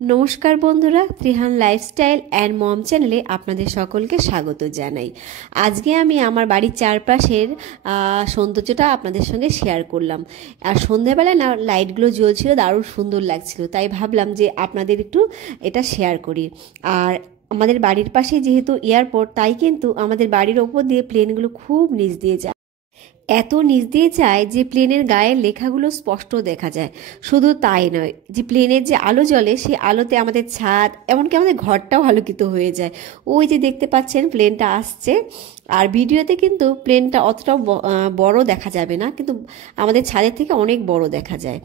নমস্কার বন্ধুরা, Trihan lifestyle and mom চ্যানেলে আপনাদের সকলকে স্বাগত জানাই। আজকে আমি আমার বাড়ির চারপাশের সৌন্দর্যটা আপনাদের সঙ্গে শেয়ার করলাম। আর সন্ধ্যাবেলায় না লাইটগুলো জ্বলছিল, দারুণ সুন্দর লাগছিল, তাই ভাবলাম যে আপনাদের একটু এটা শেয়ার করি। আর আমাদের বাড়ির পাশে যেহেতু এয়ারপোর্ট, তাই কিন্তু আমাদের বাড়ির ওপর দিয়ে প্লেনগুলো খুব নিচ দিয়ে যায়, এত নিচ দিয়ে যায় যে প্লেনের গায়ের লেখাগুলো স্পষ্ট দেখা যায়। শুধু তাই নয়, যে প্লেনের যে আলো জ্বলে সেই আলোতে আমাদের ছাদ, এমনকি আমাদের ঘরটাও আলোকিত হয়ে যায়। ওই যে দেখতে পাচ্ছেন প্লেনটা আসছে। আর ভিডিওতে কিন্তু প্লেনটা অতটাও বড় দেখা যাবে না, কিন্তু আমাদের ছাদের থেকে অনেক বড় দেখা যায়।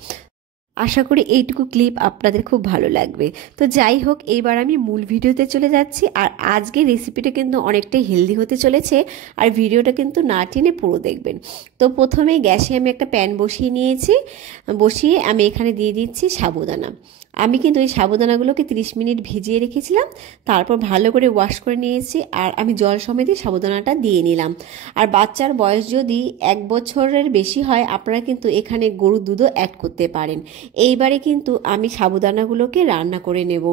আশা করি এইটুকু ক্লিপ আপনাদের খুব ভালো লাগবে। তো যাই হোক, এইবার আমি মূল ভিডিওতে চলে যাচ্ছি। আর আজকের রেসিপিটা কিন্তু অনেকটাই হেলদি হতে চলেছে, আর ভিডিওটা কিন্তু না টেনে পুরো দেখবেন। তো প্রথমেই গ্যাসে আমি একটা প্যান বসিয়ে নিয়েছি। বসিয়ে আমি এখানে দিয়ে দিচ্ছি সাবুদানা। আমি কিন্তু এই সাবুদানাগুলোকে 30 মিনিট ভিজিয়ে রেখেছিলাম, তারপর ভালো করে ওয়াশ করে নিয়েছি। আর আমি জল সমেতই সাবুদানাটা দিয়ে নিলাম। আর বাচ্চার বয়স যদি 1 বছরের বেশি হয়, আপনারা কিন্তু এখানে গরুর দুধও অ্যাড করতে পারেন। এইবারে কিন্তু আমি সাবুদানাগুলোকে রান্না করে নেব।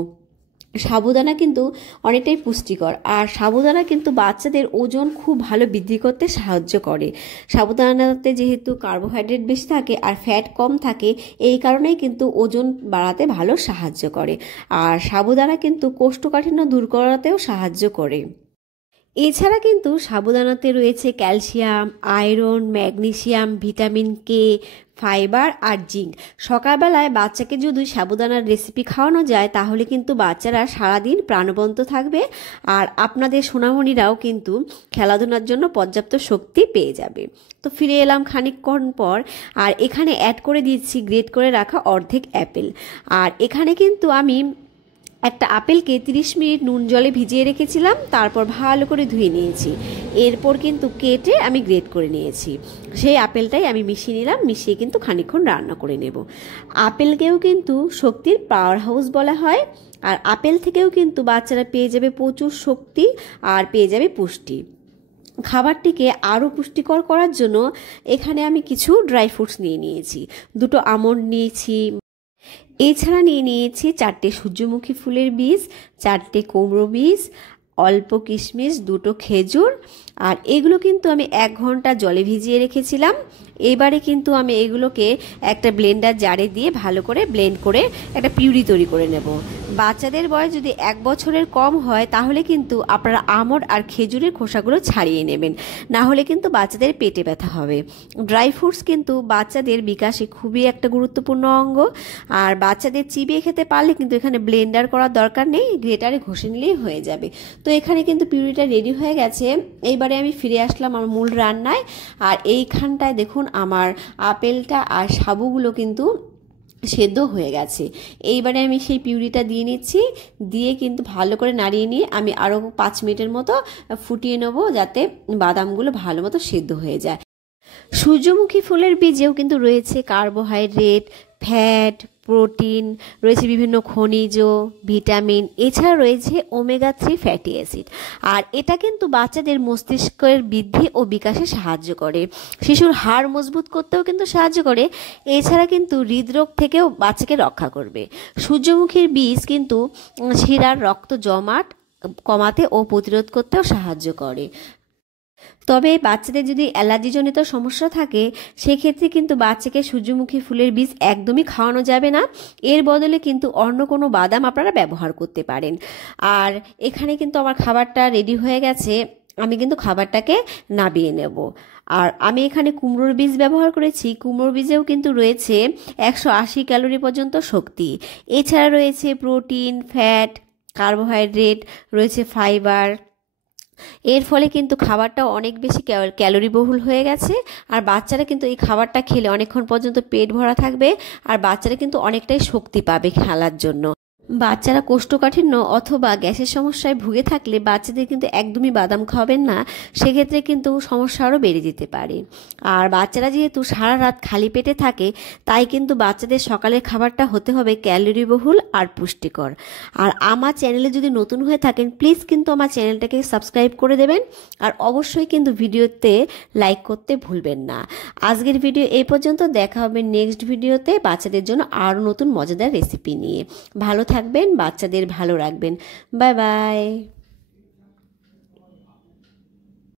সাবুদানা কিন্তু অনেকটাই পুষ্টিকর, আর সাবুদানা কিন্তু বাচ্চাদের ওজন খুব ভালো বৃদ্ধি করতে সাহায্য করে। সাবুদানাতে যেহেতু কার্বোহাইড্রেট বেশি থাকে আর ফ্যাট কম থাকে, এই কারণেই কিন্তু ওজন বাড়াতে ভালো সাহায্য করে। আর সাবুদানা কিন্তু কোষ্ঠকাঠিন্য দূর করাতেও সাহায্য করে। এছাড়া কিন্তু সাবুদানাতে রয়েছে calcium, iron, magnesium, vitamin K, fibre আর জিঙ্ক। সকালবেলায় বাচ্চাকে যদি সাবুদানার রেসিপি খাওয়ানো যায়, তাহলে কিন্তু বাচ্চারা সারাদিন প্রাণবন্ত থাকবে। আর আপনাদের সোনামণিরাও কিন্তু খেলাধুলার জন্য পর্যাপ্ত শক্তি পেয়ে যাবে। তো ফিরে এলাম খানিকক্ষণ পর, আর এখানে অ্যাড করে দিচ্ছি গ্রেট করে রাখা অর্ধেক অ্যাপেল। আর এখানে কিন্তু আমি একটা আপেলকে 30 মিনিট নুন জলে ভিজিয়ে রেখেছিলাম, তারপর ভালো করে ধুয়ে নিয়েছি। এরপর কিন্তু কেটে আমি গ্রেট করে নিয়েছি। সেই আপেলটাই আমি মিশিয়ে নিলাম, মিশিয়ে কিন্তু খানিকক্ষণ রান্না করে নেব। আপেলকেও কিন্তু শক্তির পাওয়ার হাউস বলা হয়। আর আপেল থেকেও কিন্তু বাচ্চারা পেয়ে যাবে প্রচুর শক্তি, আর পেয়ে যাবে পুষ্টি। খাবারটিকে আরও পুষ্টিকর করার জন্য এখানে আমি কিছু ড্রাই ফ্রুটস নিয়ে নিয়েছি। 2টো আমন্ড নিয়েছি। এছাড়া নিয়ে নিয়েছি 4টে সূর্যমুখী ফুলের বীজ, 4টে কুমড়ো বীজ, অল্প কিশমিশ, 2টো খেজুর। আর এগুলো কিন্তু আমি 1 ঘন্টা জলে ভিজিয়ে রেখেছিলাম। এবারে কিন্তু আমি এগুলোকে একটা ব্লেন্ডার জারে দিয়ে ভালো করে ব্লেন্ড করে একটা পিউরি তৈরি করে নেব। বাচ্চাদের বয়স যদি 1 বছরের কম হয়, তাহলে কিন্তু আপনারা আমন্ড আর খেজুরের খোসাগুলো ছাড়িয়ে নেবেন, না হলে কিন্তু বাচ্চাদের পেটে ব্যথা হবে। ড্রাই ফ্রুটস কিন্তু বাচ্চাদের বিকাশে খুবই একটা গুরুত্বপূর্ণ অঙ্গ। আর বাচ্চাদের চিবিয়ে খেতে পারলে কিন্তু এখানে ব্লেন্ডার করার দরকার নেই, গ্রেটারে ঘষে নিলেই হয়ে যাবে। তো এখানে কিন্তু পিউরিটা রেডি হয়ে গেছে। এইবারে আমি ফিরে আসলাম আমার মূল রান্নায়। আর এইখানটায় দেখুন আমার আপেলটা আর সাবুগুলো কিন্তু সেদ্ধ হয়ে গেছে। এইবারে আমি সেই পিউরিটা দিয়ে নিচ্ছি। দিয়ে কিন্তু ভালো করে নাড়িয়ে নিয়ে আমি আরও 5 মিনিটের মতো ফুটিয়ে নেব, যাতে বাদামগুলো ভালো মতো সেদ্ধ হয়ে যায়। সূর্যমুখী ফুলের বীজেও কিন্তু রয়েছে কার্বোহাইড্রেট, ফ্যাট, প্রোটিন, রয়েছে বিভিন্ন খনিজ, ভিটামিন। এছাড়া রয়েছে ওমেগা 3 ফ্যাটি অ্যাসিড। আর এটা কিন্তু বাচ্চাদের মস্তিষ্কের বৃদ্ধি ও বিকাশে সাহায্য করে। শিশুর হাড় মজবুত করতেও কিন্তু সাহায্য করে। এছাড়া কিন্তু হৃদরোগ থেকেও বাচ্চাকে রক্ষা করবে। সূর্যমুখীর বীজ কিন্তু শিরার রক্ত জমাট কমাতে ও প্রতিরোধ করতেও সাহায্য করে। তবে বাচ্চাদের যদি অ্যালার্জিজনিত সমস্যা থাকে, সেক্ষেত্রে কিন্তু বাচ্চাকে সূর্যমুখী ফুলের বীজ একদমই খাওয়ানো যাবে না। এর বদলে কিন্তু অন্য কোনো বাদাম আপনারা ব্যবহার করতে পারেন। আর এখানে কিন্তু আমার খাবারটা রেডি হয়ে গেছে। আমি কিন্তু খাবারটাকে নামিয়ে নেব। আর আমি এখানে কুমড়োর বীজ ব্যবহার করেছি। কুমড়োর বীজেও কিন্তু রয়েছে 180 ক্যালোরি পর্যন্ত শক্তি। এছাড়া রয়েছে প্রোটিন, ফ্যাট, কার্বোহাইড্রেট, রয়েছে ফাইবার। এর ফলে কিন্তু খাবারটাও অনেক বেশি ক্যালোরি বহুল হয়ে গেছে। আর বাচ্চারা কিন্তু এই খাবারটা খেলে অনেকক্ষণ পর্যন্ত পেট ভরা থাকবে, আর বাচ্চারা কিন্তু অনেকটাই শক্তি পাবে খেলার জন্য। বাচ্চারা কোষ্ঠকাঠিন্য অথবা গ্যাসের সমস্যায় ভুগে থাকলে বাচ্চাদের কিন্তু একদমই বাদাম খাওয়াবেন না, সেক্ষেত্রে কিন্তু সমস্যা আরও বেড়ে যেতে পারে। আর বাচ্চারা যেহেতু সারা রাত খালি পেটে থাকে, তাই কিন্তু বাচ্চাদের সকালের খাবারটা হতে হবে ক্যালোরি বহুল আর পুষ্টিকর। আর আমার চ্যানেলে যদি নতুন হয়ে থাকেন, প্লিজ কিন্তু আমার চ্যানেলটাকে সাবস্ক্রাইব করে দেবেন। আর অবশ্যই কিন্তু ভিডিওতে লাইক করতে ভুলবেন না। আজকের ভিডিও এই পর্যন্ত। দেখা হবে নেক্সট ভিডিওতে বাচ্চাদের জন্য আরও নতুন মজাদার রেসিপি নিয়ে। ভালো থাকবেন। থাকবেন, বাচ্চাদের ভালো রাখবেন। Bye bye.